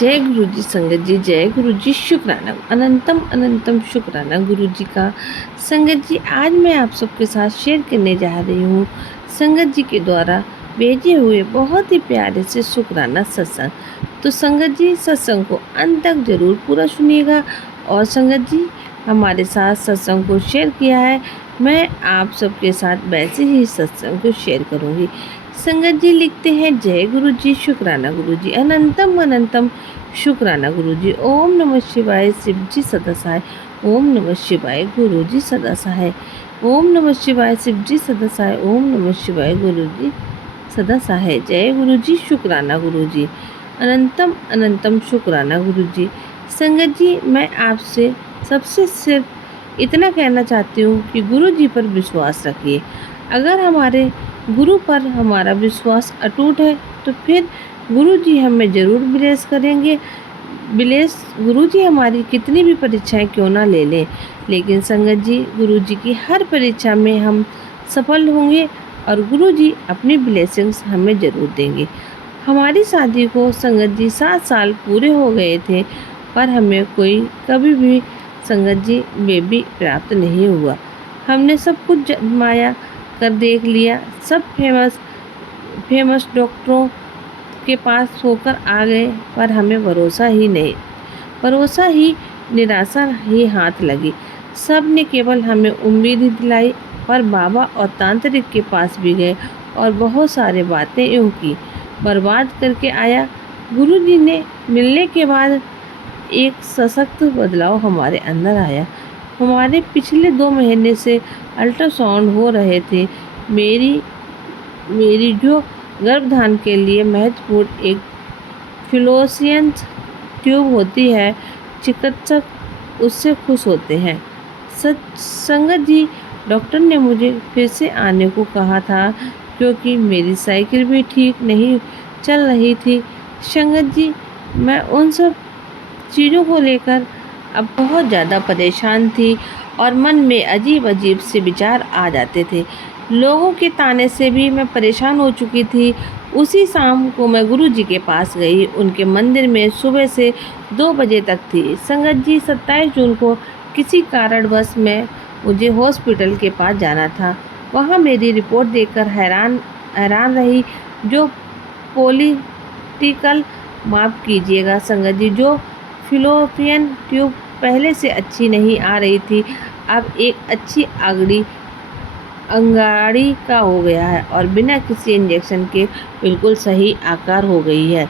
जय गुरु जी संगत जी, जय गुरु जी, शुक्राना, अनंतम अनंतम शुक्राना गुरु जी का। संगत जी, आज मैं आप सबके साथ शेयर करने जा रही हूँ संगत जी के द्वारा भेजे हुए बहुत ही प्यारे से शुक्राना सत्संग। तो संगत जी, सत्संग को अंत तक जरूर पूरा सुनिएगा। और संगत जी, हमारे साथ सत्संग को शेयर किया है, मैं आप सबके साथ वैसे ही सत्संग को शेयर करूँगी। संगत जी लिखते हैं, जय गुरु जी, शुक्राना गुरु जी, अनंतम अनंतम शुक्राना गुरु जी। ओम नमः शिवाय, शिव जी सदा सहाय। ओम नमः शिवाय, गुरु जी सदा सहाय। ओम नमः शिवाय, शिव जी सदा सहाय। ओम नमः शिवाय, गुरु जी सदा सहाय। जय गुरु जी, शुक्राना गुरु जी, अनंतम अनंतम शुक्राना गुरु जी। संगत जी, मैं आपसे सबसे सिर्फ इतना कहना चाहती हूँ कि गुरु जी पर विश्वास रखिए। अगर हमारे गुरु पर हमारा विश्वास अटूट है तो फिर गुरु जी हमें ज़रूर ब्लेस करेंगे। गुरु जी हमारी कितनी भी परीक्षाएं क्यों ना ले लें, लेकिन संगत जी, गुरु जी की हर परीक्षा में हम सफल होंगे और गुरु जी अपनी ब्लेसिंग्स हमें ज़रूर देंगे। हमारी शादी को संगत जी 7 साल पूरे हो गए थे, पर हमें कोई कभी भी संगत जी बेबी प्राप्त नहीं हुआ। हमने सब कुछ जमाया कर देख लिया, सब फेमस डॉक्टरों के पास होकर आ गए, पर हमें भरोसा ही निराशा ही हाथ लगी। सब ने केवल हमें उम्मीद ही दिलाई, पर बाबा और तांत्रिक के पास भी गए और बहुत सारे बातें यूँ की, बर्बाद करके आया। गुरुजी ने मिलने के बाद एक सशक्त बदलाव हमारे अंदर आया। हमारे पिछले 2 महीने से अल्ट्रासाउंड हो रहे थे। मेरी जो गर्भधारण के लिए महत्वपूर्ण एक फिलोसियन ट्यूब होती है, चिकित्सक उससे खुश होते हैं। संगत जी, डॉक्टर ने मुझे फिर से आने को कहा था, क्योंकि मेरी साइकिल भी ठीक नहीं चल रही थी। संगत जी, मैं उन सब चीज़ों को लेकर अब बहुत ज़्यादा परेशान थी और मन में अजीब अजीब से विचार आ जाते थे। लोगों के ताने से भी मैं परेशान हो चुकी थी। उसी शाम को मैं गुरुजी के पास गई। उनके मंदिर में सुबह से 2 बजे तक थी। संगत जी, 27 जून को किसी कारणवश मुझे हॉस्पिटल के पास जाना था। वहाँ मेरी रिपोर्ट देखकर हैरान रही। जो पॉलिटिकल, माफ़ कीजिएगा संगत जी, जो फिलोपियन ट्यूब पहले से अच्छी नहीं आ रही थी, अब एक अच्छी अंगाड़ी का हो गया है और बिना किसी इंजेक्शन के बिल्कुल सही आकार हो गई है।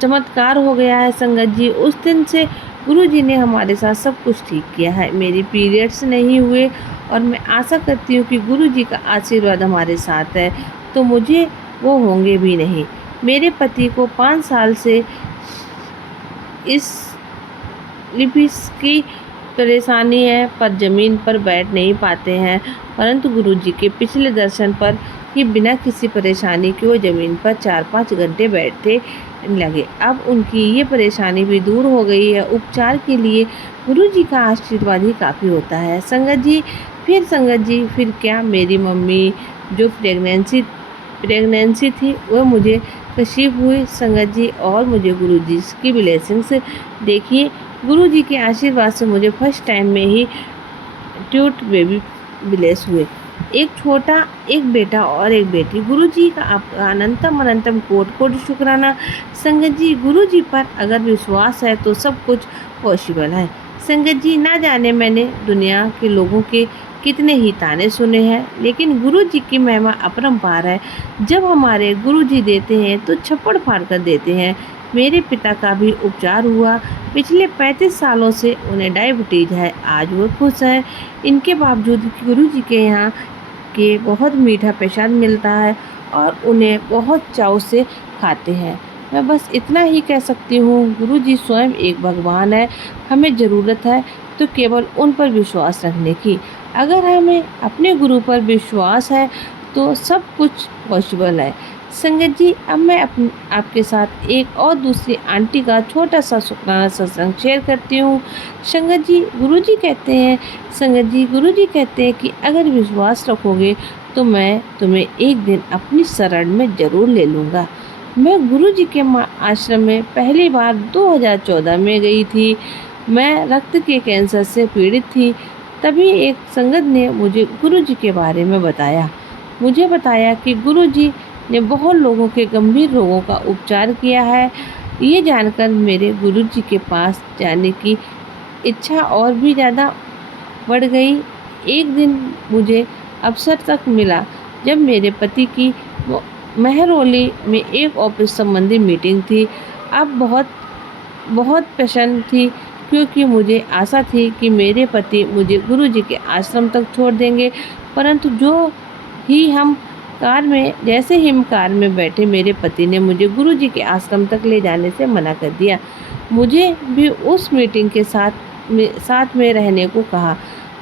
चमत्कार हो गया है संगत जी। उस दिन से गुरुजी ने हमारे साथ सब कुछ ठीक किया है। मेरी पीरियड्स नहीं हुए और मैं आशा करती हूँ कि गुरुजी का आशीर्वाद हमारे साथ है तो मुझे वो होंगे भी नहीं। मेरे पति को 5 साल से इस लिपिस की परेशानी है, पर ज़मीन पर बैठ नहीं पाते हैं, परंतु गुरुजी के पिछले दर्शन पर ही बिना किसी परेशानी के वो ज़मीन पर 4-5 घंटे बैठने लगे। अब उनकी ये परेशानी भी दूर हो गई है। उपचार के लिए गुरुजी का आशीर्वाद ही काफ़ी होता है। संगत जी, फिर क्या, मेरी मम्मी जो प्रेगनेंसी थी वह मुझे कशीफ हुई संगत जी, और मुझे गुरुजी की ब्लेसिंग्स देखिए। गुरुजी के आशीर्वाद से मुझे फर्स्ट टाइम में ही ट्यूट बेबी ब्लेस हुए। एक छोटा, एक बेटा और एक बेटी। गुरुजी का आपका अनंतम अनंतम कोटि शुक्राना। संगत जी, गुरुजी पर अगर विश्वास है तो सब कुछ पॉसिबल है। संगत जी, ना जाने मैंने दुनिया के लोगों के कितने ही ताने सुने हैं, लेकिन गुरुजी की महिमा अपरंपार है। जब हमारे गुरुजी देते हैं तो छप्पड़ फाड़ कर देते हैं। मेरे पिता का भी उपचार हुआ। पिछले 35 सालों से उन्हें डायबिटीज़ है। आज वो खुश है। इनके बावजूद गुरुजी के यहाँ के बहुत मीठा प्रसाद मिलता है और उन्हें बहुत चाव से खाते हैं। मैं बस इतना ही कह सकती हूँ, गुरुजी स्वयं एक भगवान है। हमें ज़रूरत है तो केवल उन पर विश्वास रखने की। अगर हमें अपने गुरु पर विश्वास है तो सब कुछ पॉसिबल है। संगत जी, अब मैं आपके साथ एक और दूसरी आंटी का छोटा सा शुक्राना सत्संग शेयर करती हूँ। संगत जी, गुरुजी कहते हैं कि अगर विश्वास रखोगे तो मैं तुम्हें एक दिन अपनी शरण में ज़रूर ले लूँगा। मैं गुरुजी के आश्रम में पहली बार 2014 में गई थी। मैं रक्त के कैंसर से पीड़ित थी। तभी एक संगत ने मुझे गुरुजी के बारे में बताया। मुझे बताया कि गुरुजी ने बहुत लोगों के गंभीर रोगों का उपचार किया है। ये जानकर मेरे गुरुजी के पास जाने की इच्छा और भी ज़्यादा बढ़ गई। एक दिन मुझे अवसर तक मिला जब मेरे पति की महरौली में एक ऑफिस संबंधी मीटिंग थी। अब बहुत प्रसन्न थी क्योंकि मुझे आशा थी कि मेरे पति मुझे गुरुजी के आश्रम तक छोड़ देंगे, परंतु जैसे ही हम कार में बैठे, मेरे पति ने मुझे गुरुजी के आश्रम तक ले जाने से मना कर दिया। मुझे भी उस मीटिंग के साथ में रहने को कहा।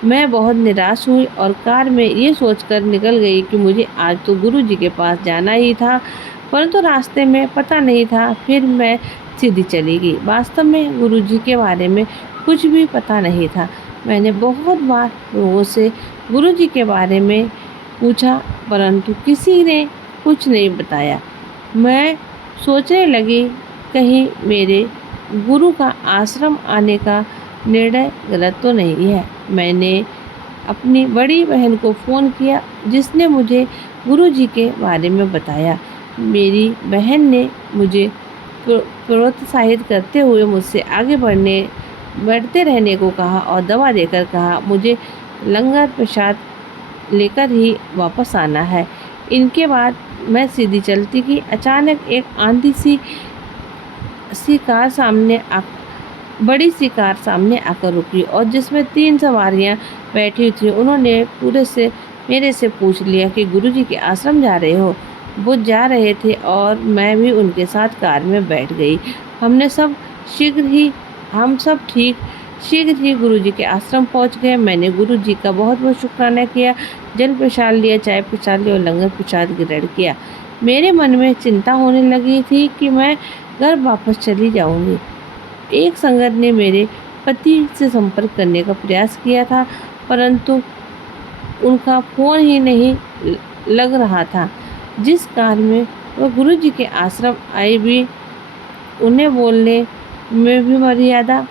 मैं बहुत निराश हुई और कार में ये सोचकर निकल गई कि मुझे आज तो गुरुजी के पास जाना ही था, परंतु रास्ते में पता नहीं था। फिर मैं सीधी चली गई। वास्तव में गुरुजी के बारे में कुछ भी पता नहीं था। मैंने बहुत बार लोगों से गुरुजी के बारे में पूछा, परंतु किसी ने कुछ नहीं बताया। मैं सोचने लगी कहीं मेरे गुरु का आश्रम आने का निर्णय गलत तो नहीं है। मैंने अपनी बड़ी बहन को फ़ोन किया, जिसने मुझे गुरुजी के बारे में बताया। मेरी बहन ने मुझे प्रोत्साहित करते हुए मुझसे आगे बढ़ते रहने को कहा और दवा देकर कहा मुझे लंगर प्रसाद लेकर ही वापस आना है। इनके बाद मैं सीधी चलती गई। अचानक एक आंधी सी कार बड़ी सी कार सामने आकर रुकी और जिसमें 3 सवारियां बैठी थी। उन्होंने मेरे से पूछ लिया कि गुरुजी के आश्रम जा रहे हो? वो जा रहे थे और मैं भी उनके साथ कार में बैठ गई। हम सब शीघ्र ही गुरुजी के आश्रम पहुंच गए। मैंने गुरुजी का बहुत बहुत शुक्राना किया। जल प्रसाद लिया, चाय प्रसाद लिया और लंगर प्रसाद ग्रहण किया। मेरे मन में चिंता होने लगी थी कि मैं घर वापस चली जाऊंगी। एक संगत ने मेरे पति से संपर्क करने का प्रयास किया था, परंतु उनका फ़ोन ही नहीं लग रहा था। जिस कार में वह गुरुजी के आश्रम आई भी, उन्हें बोलने में भी मर्यादा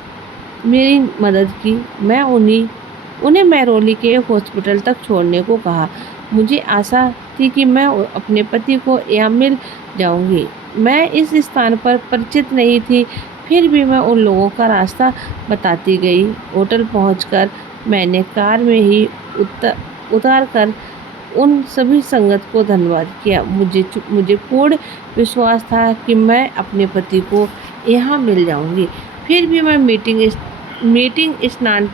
मेरी मदद की। मैं उन्हें महरौली के एक हॉस्पिटल तक छोड़ने को कहा। मुझे आशा थी कि मैं अपने पति को यहाँ मिल जाऊंगी। मैं इस स्थान पर परिचित नहीं थी, फिर भी मैं उन लोगों का रास्ता बताती गई। होटल पहुंचकर मैंने कार में ही उतार कर उन सभी संगत को धन्यवाद किया। मुझे पूर्ण विश्वास था कि मैं अपने पति को यहाँ मिल जाऊंगी। फिर भी मैं मीटिंग स्थान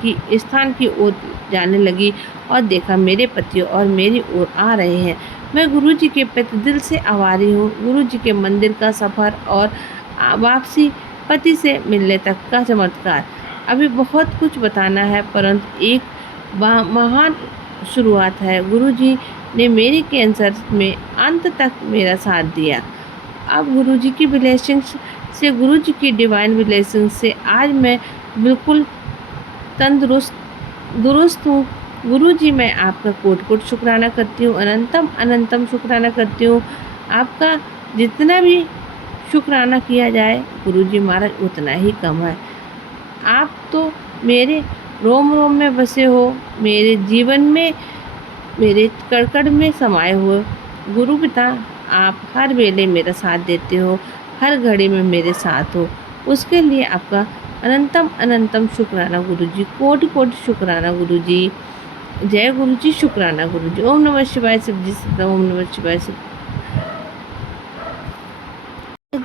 की ओर जाने लगी और देखा मेरे पति और मेरी ओर आ रहे हैं। मैं गुरुजी के प्रति दिल से आभारी हूँ। गुरुजी के मंदिर का सफ़र और वापसी, पति से मिलने तक का चमत्कार। अभी बहुत कुछ बताना है, परंतु एक महान शुरुआत है। गुरुजी ने मेरे कैंसर में अंत तक मेरा साथ दिया। अब गुरुजी की ब्लेसिंग्स से, गुरुजी की डिवाइन ब्लेसिंग्स से आज मैं बिल्कुल दुरुस्त हूँ। गुरुजी, मैं आपका कोट शुक्राना करती हूँ, अनंतम शुक्राना करती हूँ। आपका जितना भी शुक्राना किया जाए गुरुजी महाराज उतना ही कम है। आप तो मेरे रोम रोम में बसे हो, मेरे जीवन में, मेरे कड़ में समाये हुए गुरु पिता। आप हर वेले मेरा साथ देते हो, हर घड़ी में मेरे साथ हो। उसके लिए आपका अनंतम शुक्राना गुरुजी। कोटि शुक्राना गुरुजी। जय गुरुजी, शुक्राना गुरुजी। ओम नमः शिवाय। शिव जी सदा। ओम नमः शिवाय। शिव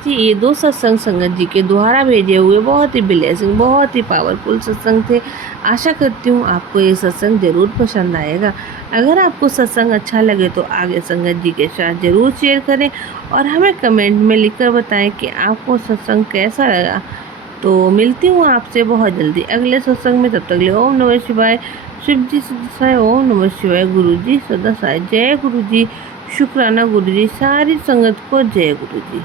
जी, ये 2 सत्संग संगत जी के द्वारा भेजे हुए बहुत ही ब्लेसिंग, बहुत ही पावरफुल सत्संग थे। आशा करती हूँ आपको ये सत्संग जरूर पसंद आएगा। अगर आपको सत्संग अच्छा लगे तो आगे संगत जी के साथ जरूर शेयर करें और हमें कमेंट में लिखकर बताएं कि आपको सत्संग कैसा लगा। तो मिलती हूँ आपसे बहुत जल्दी अगले सत्संग में। तब तक ले ओम नमः शिवाय। शिव जी सदा साई। ओम नमः शिवाय। गुरु जी सदा साई। जय गुरु जी, शुक्राना गुरु जी। सारी संगत को जय गुरु जी।